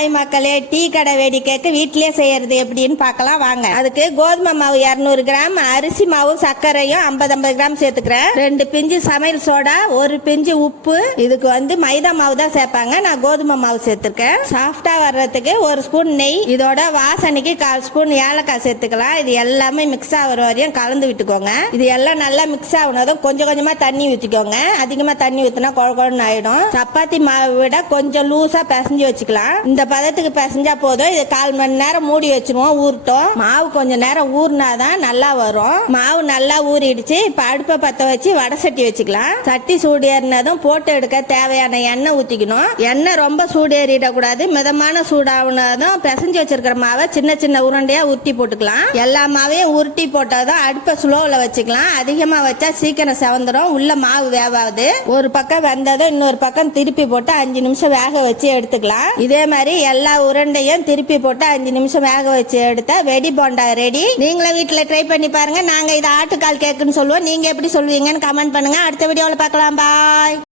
Hi மக்களே, tea கடை வேடி கேக்கு வீட்டிலேயே செய்யறது எப்படின்னு பார்க்கலாம் வாங்க. அதுக்கு கோதுமை மாவு 200 கிராம், அரிசி மாவு சர்க்கரையும் 50 கிராம் சேர்த்துக்கிறேன். 2 பிஞ்சு சமையல் சோடா, 1 பிஞ்சு உப்பு. இதுக்கு மைதா மாவு தான் சேர்ப்பாங்க, நான் கோதுமை மாவு சேர்த்துருக்கேன். சாஃப்டா வர்றதுக்கு 1 ஸ்பூன் நெய், இதோட வாசனைக்கு 1/4 ஸ்பூன் ஏலக்காய் சேர்த்துக்கலாம். இது எல்லாமே மிக்ஸ் ஆகிற வரையும் கலந்து விட்டுக்கோங்க. இது எல்லாம் நல்லா மிக்ஸ் ஆகுனதும் கொஞ்சம் கொஞ்சமா தண்ணி ஊற்றிக்கோங்க. அதிகமா தண்ணி ஊற்றினா குழ குழன்னு ஆயிடும். சப்பாத்தி மாவை விட கொஞ்சம் லூசா பிசைஞ்சு வச்சுக்கலாம். இந்த பதத்துக்கு பிசைஞ்சா போதும். இது 1/4 மணி நேரம் மூடி வச்சிருவோம், ஊறட்டும். மாவு கொஞ்சம் நேரம் ஊறினாதான் நல்லா வரும். மாவு நல்லா ஊறிடுச்சு. இப்ப அடுப்பை பத்த வச்சு வடை சட்டி வச்சுக்கலாம். சட்டி சூடு ஏறினதும் போட்டு எடுக்க தேவையான எண்ணெய் ஊத்திக்கணும். எண்ணெய் ரொம்ப சூடு ஏறிடக்கூடாது. மிதமான சூடானதும் பிசைஞ்சு வச்சிருக்கிற மாவை சின்ன சின்ன உருண்டையா உருட்டி போட்டுக்கலாம். எல்லா மாவையும் உருட்டி போட்டதும் அடுப்பை ஸ்லோவில் வச்சுக்கலாம். அதிகமா வச்சா சீக்கிரம் செவந்துடும், உள்ள மாவு வேவாது. ஒரு பக்கம் வெந்ததும் இன்னொரு பக்கம் திருப்பி போட்டு 5 நிமிஷம் வேக வச்சு எடுத்துக்கலாம். இதே மாதிரி எல்லா உருண்டையும் திருப்பி போட்டு 5 நிமிஷம் வேக வச்சு எடுத்தா வெடி போண்டா ரெடி. நீங்களும் வீட்டுல ட்ரை பண்ணி பாருங்க. நாங்க இதை ஆட்டுக்கால் கேக்குன்னு சொல்லுவோம். நீங்க எப்படி சொல்லுவீங்கன்னு கமெண்ட் பண்ணுங்க. அடுத்த வீடியோல பார்க்கலாம். பாய்.